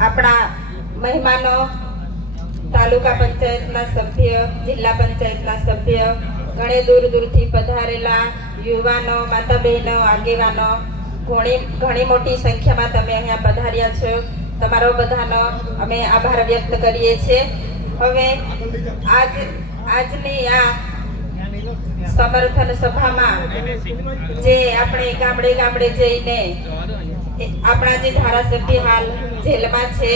આપણા મહેમાનો, તાલુકા પંચાયતના સભ્ય, જિલ્લા પંચાયતના સભ્ય, ઘણે દૂર દૂરથી પધારેલા યુવાનો, માતા બહેનો, આગેવાનો, ઘણી મોટી સંખ્યામાં તમે અહીંયા પધાર્યા છો. તમારો બધાનો અમે આભાર વ્યક્ત કરીએ છીએ. હવે આજની આ સમર્થન સભામાં જે આપણે ગામડે ગામડે જઈને આપણા જે ધારાસભ્ય હાલ જેલમાં છે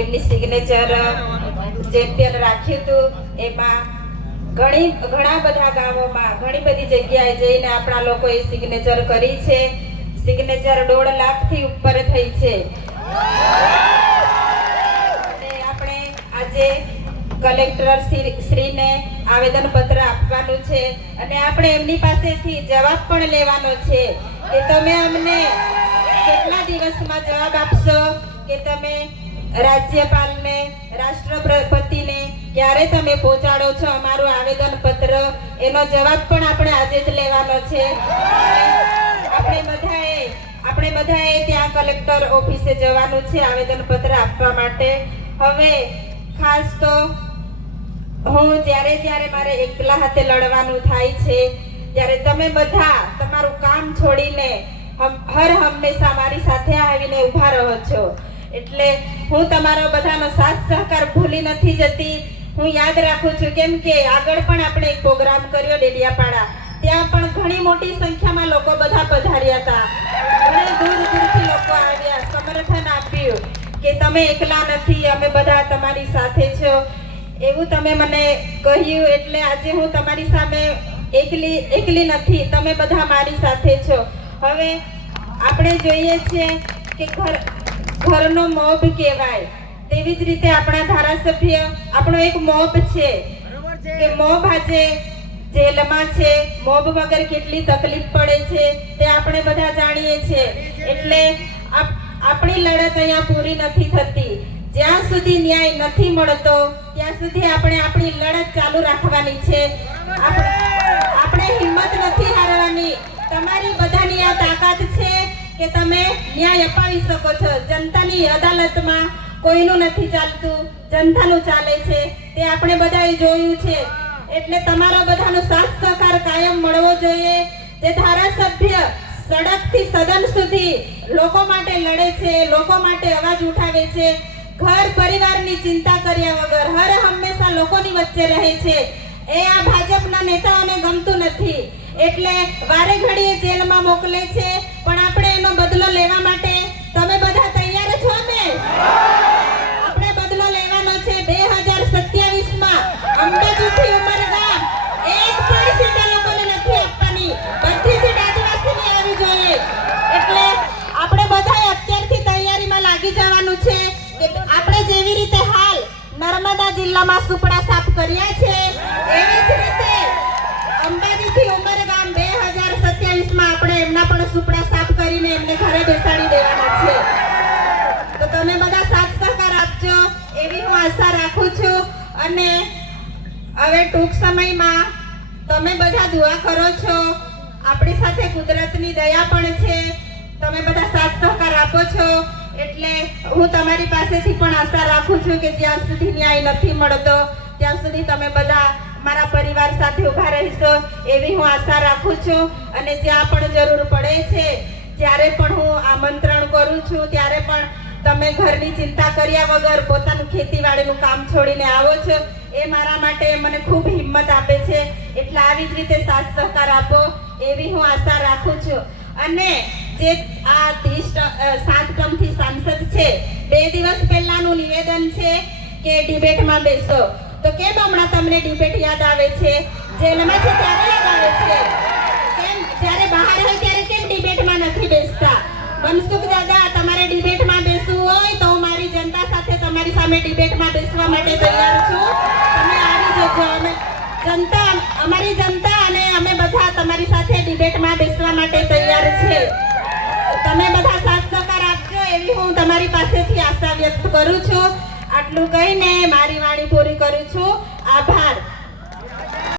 એમની સિગ્નેચર ચેમ્પિયન રાખ્યું હતું, એમાં ઘણા બધા ગામોમાં ઘણી બધી જગ્યાએ જઈને આપણા લોકોએ સિગ્નેચર કરી છે. સિગ્નેચર 1.5 લાખથી ઉપર થઈ છે. આપણે આજે કલેક્ટર શ્રીને આવેદન પત્ર આપવાનું છે અને આપણે એમની પાસેથી જવાબ પણ લેવાનો છે કે તમે અમને કેટલા દિવસમાં જવાબ આપશો, કે તમે રાજ્યપાલને, રાષ્ટ્રપતિને ક્યારે તમે પહોંચાડો છો અમારું આવેદન પત્ર. એનો જવાબ પણ આપણે આજે જ લેવાનો છે. આપણે બધાએ ત્યાં કલેક્ટર ઓફિસે જવાનું છે આવેદન પત્ર આપવા માટે. હવે ખાસ તો હું જ્યારે મારે એકલા હાથે લડવાનું થાય છે ત્યારે તમે બધા તમારું કામ છોડીને હર હંમેશા મારી સાથે આવીને ઊભા રહો છો. એટલે હું તમારો બધાનો સાથ સહકાર ભૂલી નથી જતી. હું યાદ રાખું છું, કેમ કે આગળ પણ આપણે એક પ્રોગ્રામ કર્યો ડેડિયાપાડા. ત્યાં પણ ઘણી મોટી સંખ્યામાં લોકો બધા પધાર્યા હતા. ઘણી દૂરથી લોકો આવ્યા, સમર્થન આપ્યું કે તમે એકલા નથી, અમે બધા તમારી સાથે છો એવું તમે મને કહ્યું. એટલે આજે હું તમારી સામે એકલી નથી, તમે બધા મારી સાથે છો. હવે આપણે જોઈએ છીએ કે ઘરનો મોભ કહેવાય, તેવી જ રીતે આપણા ધારાસભ્ય આપણો એક મોભ છે કે મોભ આજે જેલમાં છે. મોભ વગર કેટલી તકલીફ પડે છે તે આપણે બધા જાણીએ છીએ. એટલે આપણી લડત અહીંયા પૂરી નથી થતી. જ્યાં સુધી ન્યાય નથી મળતો ત્યાં સુધી આપણે આપણી લડત ચાલુ રાખવાની છે. આપણે હિંમત નથી હારવાની. તમારી બધાની આ તાકાત છે કે તમે ન્યાય અપાવી શકો છો. જનતાની અદાલતમાં કોઈનું નથી ચાલતું, જનતાનું ચાલે છે, તે આપણે બધાએ જોયું છે. એટલે તમારો બધાનો સાથ સહકાર કાયમ મળવો જોઈએ. જે ધારાસભ્ય સડકથી સદન સુધી લોકો માટે લડે છે, લોકો માટે અવાજ ઉઠાવે છે, ઘર પરિવારની ચિંતા કર્યા વગર હર હંમેશા લોકોની વચ્ચે રહે છે, એ આ ભાજપના નેતાઓને ગમતું નથી. એટલે વારે ઘડીએ જેલમાં મોકલે છે, પણ આપણે એનો બદલો લેવા માટે તમે બધા તૈયાર છો ને? આપણે બદલો લેવાનો છે. 2027માં અંબાજીથી ઉમરગામ એક પણ સીટ લોકોને નથી આપવાની. બધી સીટ આદિવાસીની આવી જોઈએ. એટલે આપણે બધાએ અત્યારથી તૈયારીમાં લાગી જવાનું છે કે આપણે જેવી રીતે હાલ નર્મદા જિલ્લામાં સુપડા સાફ કર્યા છે, એવી જ રીતે અંબાજીથી ઉમરગામ 2027માં આપણે એમના પણ સુપડા સાફ કરીને એમને ઘરે બેસાડી દેવાના છે. તો તમે બધા સાથ સહકાર આપજો એવી હું આશા રાખું છું. અને હવે ટૂંક સમયમાં તમે બધા દુઆ કરો છો. આપણી સાથે કુદરતની દયા પણ છે. તમે બધા સાથ સહકાર આપો છો. એટલે હું તમારી પાસેથી પણ આશા રાખું છું કે જ્યાં સુધી ન્યાય નથી મળતો ત્યાં સુધી તમે બધા મારા પરિવાર સાથે ઊભા રહીશો એવી હું આશા રાખું છું. અને જ્યાં પણ જરૂર પડે છે, જ્યારે પણ હું આમંત્રણ કરું છું, ત્યારે પણ તમે ઘરની ચિંતા કર્યા વગર પોતાનું ખેતીવાડીનું કામ છોડીને આવો છો. એ મારા માટે મને ખૂબ હિંમત આપે છે. એટલે આવી જ રીતે સાથ સહકાર આપો એવી હું આશા રાખું છું. અને જે આ 7 ટર્મથી સાંસદ છે, 2 દિવસ પહેલાનું નિવેદન છે કે ડિબેટમાં બેસો. તો કેમ હમણાં તમને ડિબેટ યાદ આવે છે? જેલમાં છે ત્યારે યાદ આવે છે. કેમ જ્યારે બહાર હોય ત્યારે કેમ ડિબેટમાં નથી બેસતા? મનસુખ દાદા, તમારે ડિબેટમાં બેસવું હોય તો હું મારી જનતા સાથે તમારી સામે ડિબેટમાં બેસવા માટે તૈયાર છું. તમે આવી જજો. અમારી જનતા અને અમે બધા તમારી સાથે ડિબેટમાં બેસવા માટે તૈયાર છે. તમે બધા સાથ સહકાર આપજો એવી હું તમારી પાસેથી આશા વ્યક્ત કરું છું. આટલું કહીને મારી વાણી પૂરી કરું છું. આભાર.